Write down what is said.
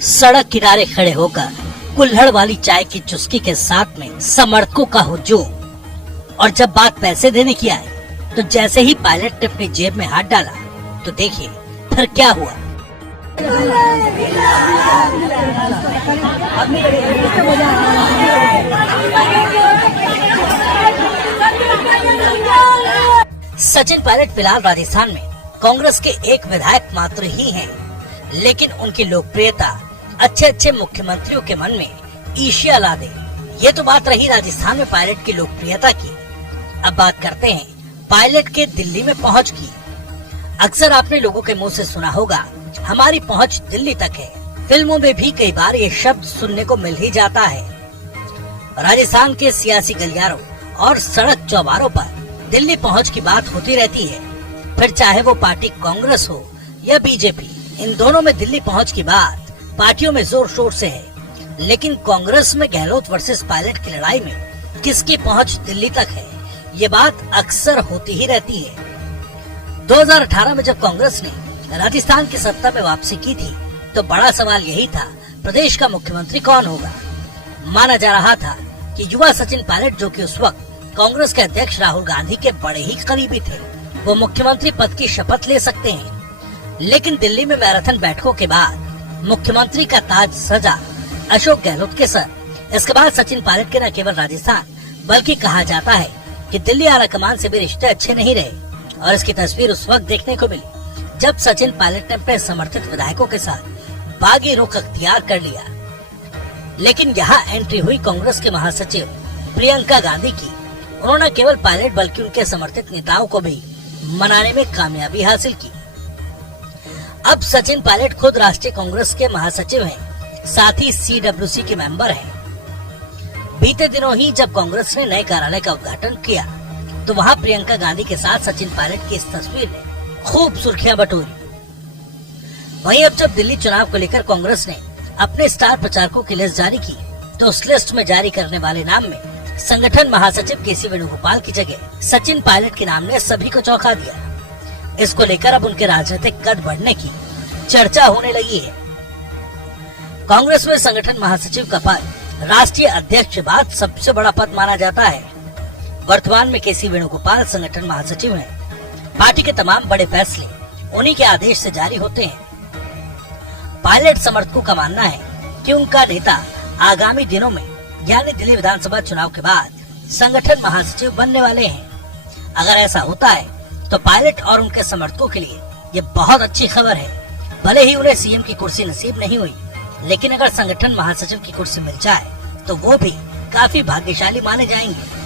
सड़क किनारे खड़े होकर कुल्हड़ वाली चाय की चुस्की के साथ में समर्थकों का हुजूम। और जब बात पैसे देने की आई तो जैसे ही पायलट ने अपनी जेब में हाथ डाला तो देखिए फिर क्या हुआ। सचिन पायलट फिलहाल राजस्थान में कांग्रेस के एक विधायक मात्र ही हैं, लेकिन उनकी लोकप्रियता अच्छे अच्छे मुख्यमंत्रियों के मन में ईर्ष्या ला दे। ये तो बात रही राजस्थान में पायलट की लोकप्रियता की। अब बात करते हैं पायलट के दिल्ली में पहुंच की। अक्सर आपने लोगों के मुंह से सुना होगा, हमारी पहुंच दिल्ली तक है। फिल्मों में भी कई बार ये शब्द सुनने को मिल ही जाता है। राजस्थान के सियासी गलियारों और सड़क चौबारों पर दिल्ली पहुंच की बात होती रहती है। फिर चाहे वो पार्टी कांग्रेस हो या बीजेपी, इन दोनों में दिल्ली पहुंच की बात पार्टियों में जोर शोर से है। लेकिन कांग्रेस में गहलोत वर्सेस पायलट की लड़ाई में किसकी पहुंच दिल्ली तक है, ये बात अक्सर होती ही रहती है। 2018 में जब कांग्रेस ने राजस्थान की सत्ता में वापसी की थी तो बड़ा सवाल यही था, प्रदेश का मुख्यमंत्री कौन होगा। माना जा रहा था कि युवा सचिन पायलट, जो कि उस वक्त कांग्रेस के अध्यक्ष राहुल गांधी के बड़े ही करीबी थे, वो मुख्यमंत्री पद की शपथ ले सकते हैं। लेकिन दिल्ली में मैराथन बैठकों के बाद मुख्यमंत्री का ताज सजा अशोक गहलोत के सर। इसके बाद सचिन पायलट के न केवल राजस्थान बल्कि कहा जाता है कि दिल्ली आलाकमान से भी रिश्ते अच्छे नहीं रहे। और इसकी तस्वीर उस वक्त देखने को मिली जब सचिन पायलट ने अपने समर्थित विधायकों के साथ बागी रुख अख्तियार कर लिया। लेकिन यहाँ एंट्री हुई कांग्रेस के महासचिव प्रियंका गांधी की। उन्होंने केवल पायलट बल्कि उनके समर्थित नेताओं को भी मनाने में कामयाबी हासिल की। अब सचिन पायलट खुद राष्ट्रीय कांग्रेस के महासचिव हैं, साथ ही CWC के मेंबर हैं। बीते दिनों ही जब कांग्रेस ने नए कार्यालय का उद्घाटन किया तो वहां प्रियंका गांधी के साथ सचिन पायलट की इस तस्वीर ने खूब सुर्खियां बटोरी। वहीं अब जब दिल्ली चुनाव को लेकर कांग्रेस ने अपने स्टार प्रचारकों की लिस्ट जारी की तो उस लिस्ट में जारी करने वाले नाम में संगठन महासचिव केसी वेणुगोपाल की जगह सचिन पायलट के नाम ने सभी को चौंका दिया। इसको लेकर अब उनके राजनीतिक कद बढ़ने की चर्चा होने लगी है। कांग्रेस में संगठन महासचिव का पद राष्ट्रीय अध्यक्ष के बाद सबसे बड़ा पद माना जाता है। वर्तमान में केसी वेणुगोपाल संगठन महासचिव हैं। पार्टी के तमाम बड़े फैसले उन्हीं के आदेश से जारी होते हैं। पायलट समर्थकों का मानना है कि उनका नेता आगामी दिनों में यानी दिल्ली विधानसभा चुनाव के बाद संगठन महासचिव बनने वाले हैं। अगर ऐसा होता है तो पायलट और उनके समर्थकों के लिए ये बहुत अच्छी खबर है। भले ही उन्हें सीएम की कुर्सी नसीब नहीं हुई, लेकिन अगर संगठन महासचिव की कुर्सी मिल जाए तो वो भी काफी भाग्यशाली माने जाएंगे।